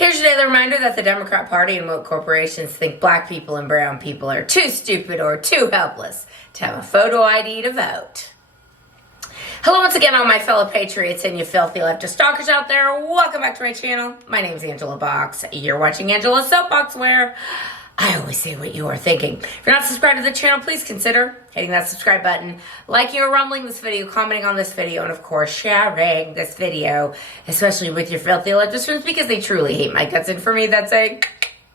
Here's your daily reminder that the Democrat Party and woke corporations think black people and brown people are too stupid or too helpless to have a photo ID to vote. Hello once again, all my fellow patriots and you filthy leftist stalkers out there. Welcome back to my channel. My name's Angela Box. You're watching Angela's Soapbox, where I always say what you are thinking. If you're not subscribed to the channel, please consider hitting that subscribe button, liking or rumbling this video, commenting on this video, and of course, sharing this video, especially with your filthy leftist friends, because they truly hate my guts. And for me, that's a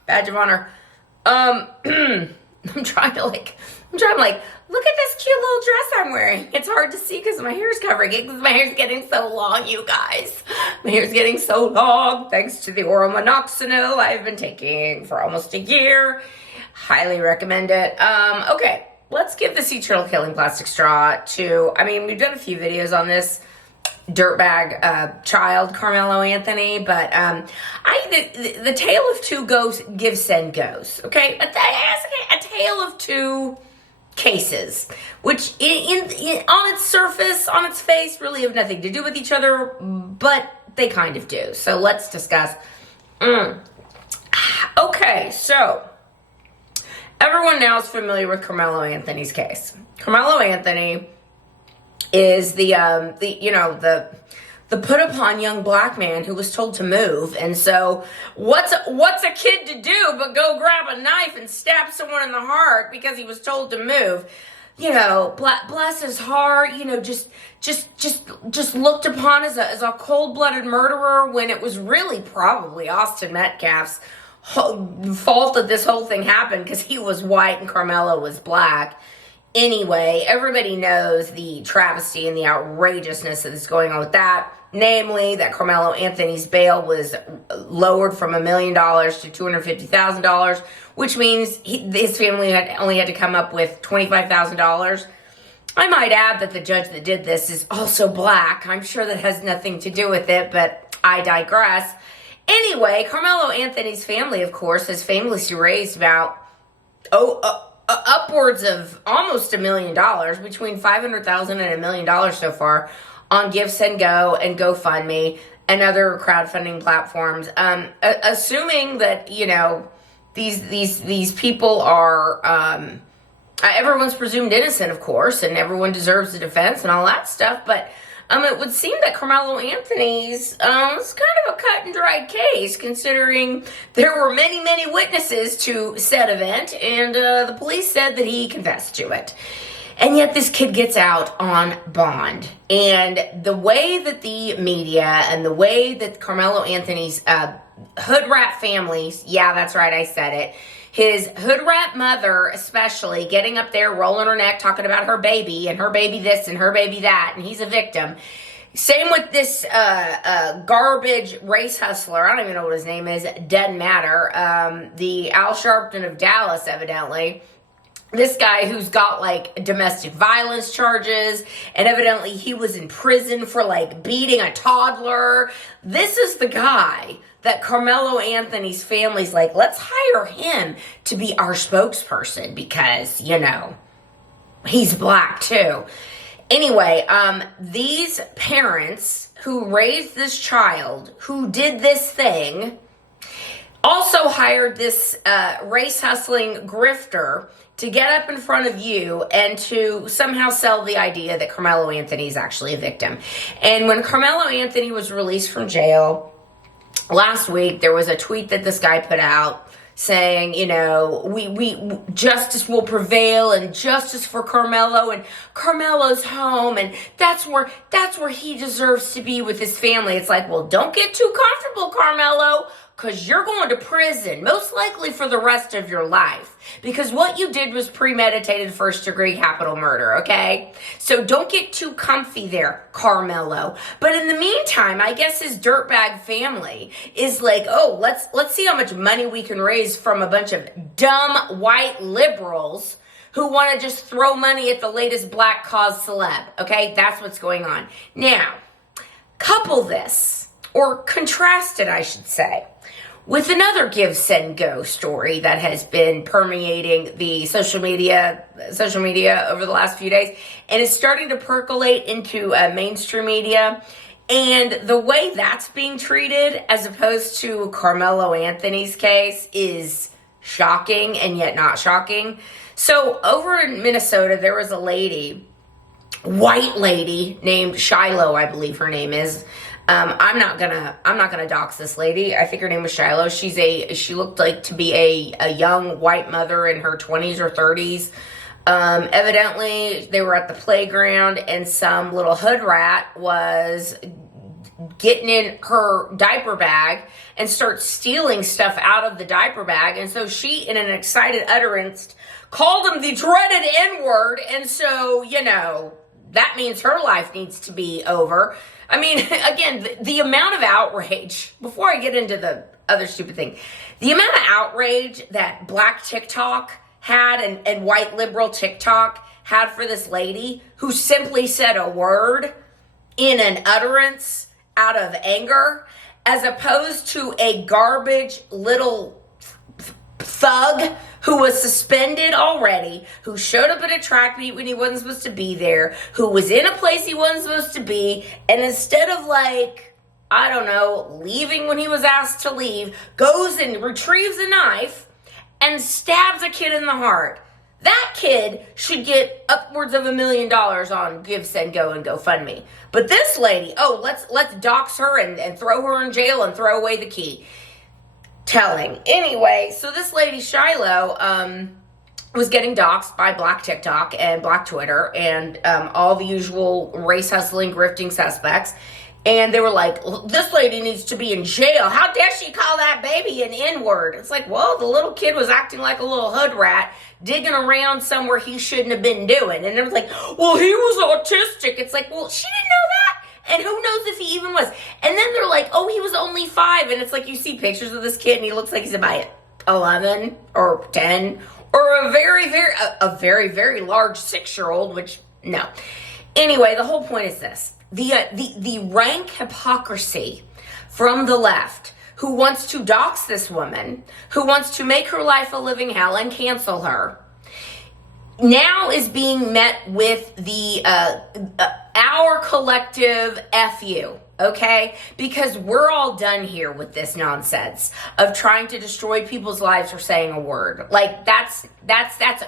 badge of honor. I'm trying to look at this cute little dress I'm wearing. It's hard to see because my hair's covering it, because my hair's getting so long, you guys. My hair's getting so long thanks to the oral minoxidil I've been taking for almost a year. Highly recommend it. Okay, let's give this eternal killing plastic straw to, we've done a few videos on this dirtbag child, Karmelo Anthony, but the tale of two gives send goes, okay? A tale of two cases, which on its surface, on its face, really have nothing to do with each other, but they kind of do. So let's discuss. Okay, so everyone now is familiar with Karmelo Anthony's case. Karmelo Anthony is the put upon young black man who was told to move. And so what's a kid to do but go grab a knife and stab someone in the heart because he was told to move? Bless his heart, just looked upon as a cold-blooded murderer, when it was really probably Austin Metcalf's fault that this whole thing happened, because he was white and Karmelo was black. Anyway, everybody knows the travesty and the outrageousness that is going on with that. Namely, that Karmelo Anthony's bail was lowered from $1 million to $250,000, which means his family only had to come up with $25,000. I might add that the judge that did this is also black. I'm sure that has nothing to do with it, but I digress. Anyway, Karmelo Anthony's family, of course, has famously raised about upwards of almost $1 million, between $500,000 and $1 million so far, on Give, Send, Go and GoFundMe and other crowdfunding platforms. Assuming that these people are everyone's presumed innocent, of course, and everyone deserves a defense and all that stuff, but it would seem that Karmelo Anthony's is kind of a cut and dried case, considering there were many, many witnesses to said event, and the police said that he confessed to it. And yet this kid gets out on bond. And the way that the media and the way that Karmelo Anthony's hood rat families, yeah, that's right, I said it, his hood rat mother especially, getting up there, rolling her neck, talking about her baby and her baby this and her baby that, and he's a victim. Same with this garbage race hustler, I don't even know what his name is, doesn't matter, the Al Sharpton of Dallas, evidently. This guy who's got domestic violence charges, and evidently he was in prison for beating a toddler. This is the guy that Karmelo Anthony's family's let's hire him to be our spokesperson because, he's black too. Anyway, these parents who raised this child, who did this thing, also hired this race hustling grifter to get up in front of you and to somehow sell the idea that Karmelo Anthony is actually a victim. And when Karmelo Anthony was released from jail last week, there was a tweet that this guy put out saying, we justice will prevail, and justice for Karmelo, and Karmelo's home, and that's where he deserves to be with his family. It's well, don't get too comfortable, Karmelo, because you're going to prison, most likely for the rest of your life, because what you did was premeditated first-degree capital murder, okay? So don't get too comfy there, Karmelo. But in the meantime, I guess his dirtbag family is oh, let's see how much money we can raise from a bunch of dumb white liberals who want to just throw money at the latest black cause celeb, okay? That's what's going on. Now, couple this, or contrast it, I should say, with another Give, Send, Go story that has been permeating the social media over the last few days, and is starting to percolate into mainstream media. And the way that's being treated, as opposed to Karmelo Anthony's case, is shocking and yet not shocking. So over in Minnesota, there was a lady, white lady named Shiloh, I believe her name is. I'm not gonna dox this lady. I think her name was Shiloh. She looked like to be a young white mother in her 20s or 30s. Evidently, they were at the playground and some little hood rat was getting in her diaper bag and starts stealing stuff out of the diaper bag. And so she, in an excited utterance, called him the dreaded N-word. And so, that means her life needs to be over. I mean, again, the amount of outrage, before I get into the other stupid thing, the amount of outrage that Black TikTok had and white liberal TikTok had for this lady who simply said a word in an utterance out of anger, as opposed to a garbage little thug who was suspended already, who showed up at a track meet when he wasn't supposed to be there, who was in a place he wasn't supposed to be, and instead of leaving when he was asked to leave, goes and retrieves a knife and stabs a kid in the heart. That kid should get upwards of $1 million on Give, Send, Go, and GoFundMe. But this lady, let's dox her and throw her in jail and throw away the key. Telling. Anyway, so this lady, Shiloh, was getting doxxed by Black TikTok and Black Twitter and all the usual race hustling, grifting suspects. And they were like, this lady needs to be in jail. How dare she call that baby an N-word? It's like, well, the little kid was acting like a little hood rat, digging around somewhere he shouldn't have been doing. And it was like, well, he was autistic. It's like, well, she didn't know that. And who knows if he even was. And then they're like, oh, he was only 5. And it's like, you see pictures of this kid and he looks like he's about 11 or 10 or a very, very, very large 6-year-old, which, no. Anyway, the whole point is this. The rank hypocrisy from the left who wants to dox this woman, who wants to make her life a living hell and cancel her, now is being met with our collective F you, okay? Because we're all done here with this nonsense of trying to destroy people's lives for saying a word. Like, that's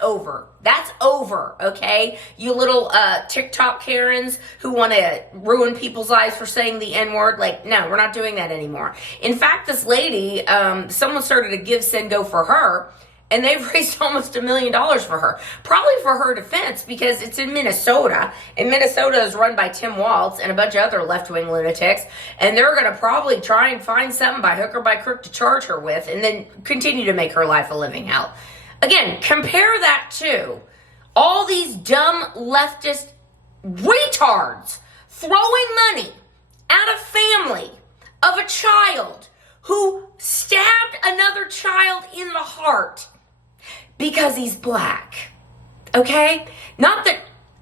over. That's over, okay? You little TikTok Karens who want to ruin people's lives for saying the N-word. Like, no, we're not doing that anymore. In fact, this lady, someone started a Give, Send, Go for her, and they've raised almost $1 million for her. Probably for her defense, because it's in Minnesota. And Minnesota is run by Tim Walz and a bunch of other left-wing lunatics. And they're going to probably try and find something by hook or by crook to charge her with and then continue to make her life a living hell. Again, compare that to all these dumb leftist retards throwing money at a family of a child who stabbed another child in the heart because he's Black. Okay? Not that,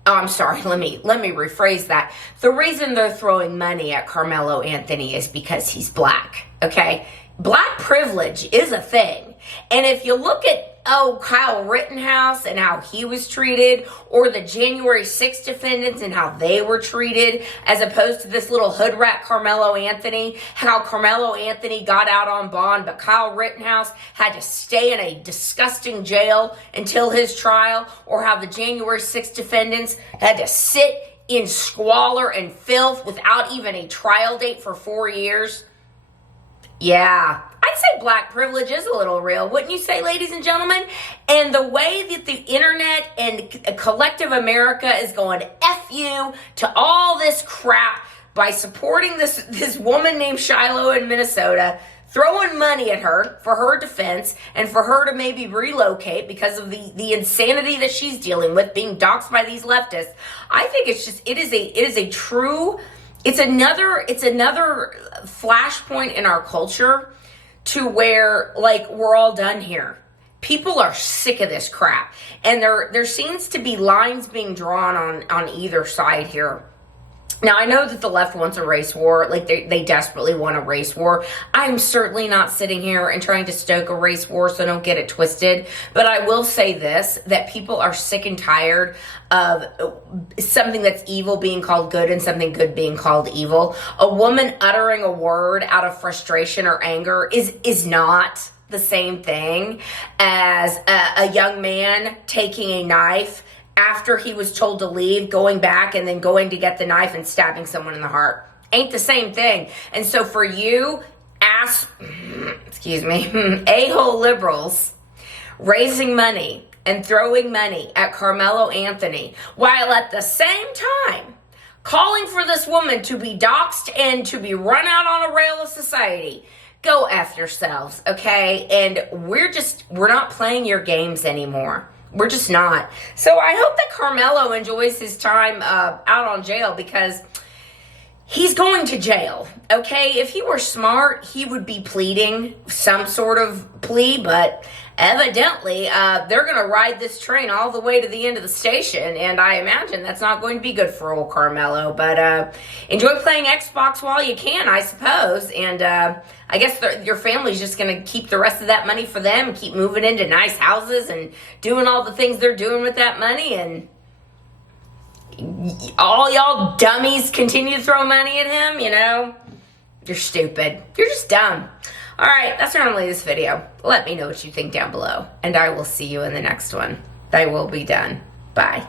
I'm sorry, let me rephrase that. The reason they're throwing money at Karmelo Anthony is because he's Black. Okay? Black privilege is a thing. And if you look at Kyle Rittenhouse and how he was treated, or the January 6th defendants and how they were treated, as opposed to this little hood rat Karmelo Anthony, how Karmelo Anthony got out on bond, but Kyle Rittenhouse had to stay in a disgusting jail until his trial, or how the January 6th defendants had to sit in squalor and filth without even a trial date for 4 years. Yeah, I'd say Black privilege is a little real, wouldn't you say, ladies and gentlemen? And the way that the internet and collective America is going F you to all this crap by supporting this woman named Shiloh in Minnesota, throwing money at her for her defense and for her to maybe relocate because of the insanity that she's dealing with, being doxxed by these leftists. I think it's another flashpoint in our culture to where, like, we're all done here. People are sick of this crap. And there seems to be lines being drawn on either side here. Now, I know that the left wants a race war, like they desperately want a race war. I'm certainly not sitting here and trying to stoke a race war, so don't get it twisted. But I will say this, that people are sick and tired of something that's evil being called good and something good being called evil. A woman uttering a word out of frustration or anger is not the same thing as a young man taking a knife after he was told to leave, going back and then going to get the knife and stabbing someone in the heart. Ain't the same thing. And so for you, a-hole liberals raising money and throwing money at Karmelo Anthony, while at the same time calling for this woman to be doxxed and to be run out on a rail of society, go F yourselves, okay? And we're not playing your games anymore. We're just not. So I hope that Karmelo enjoys his time out on jail, because he's going to jail, okay? If he were smart, he would be pleading some sort of plea, but evidently they're going to ride this train all the way to the end of the station, and I imagine that's not going to be good for old Karmelo. But enjoy playing Xbox while you can, I suppose, and I guess your family's just going to keep the rest of that money for them, keep moving into nice houses and doing all the things they're doing with that money, and all y'all dummies continue to throw money at him, you know? You're stupid. You're just dumb. All right, that's normally this video. Let me know what you think down below, and I will see you in the next one. I will be done. Bye.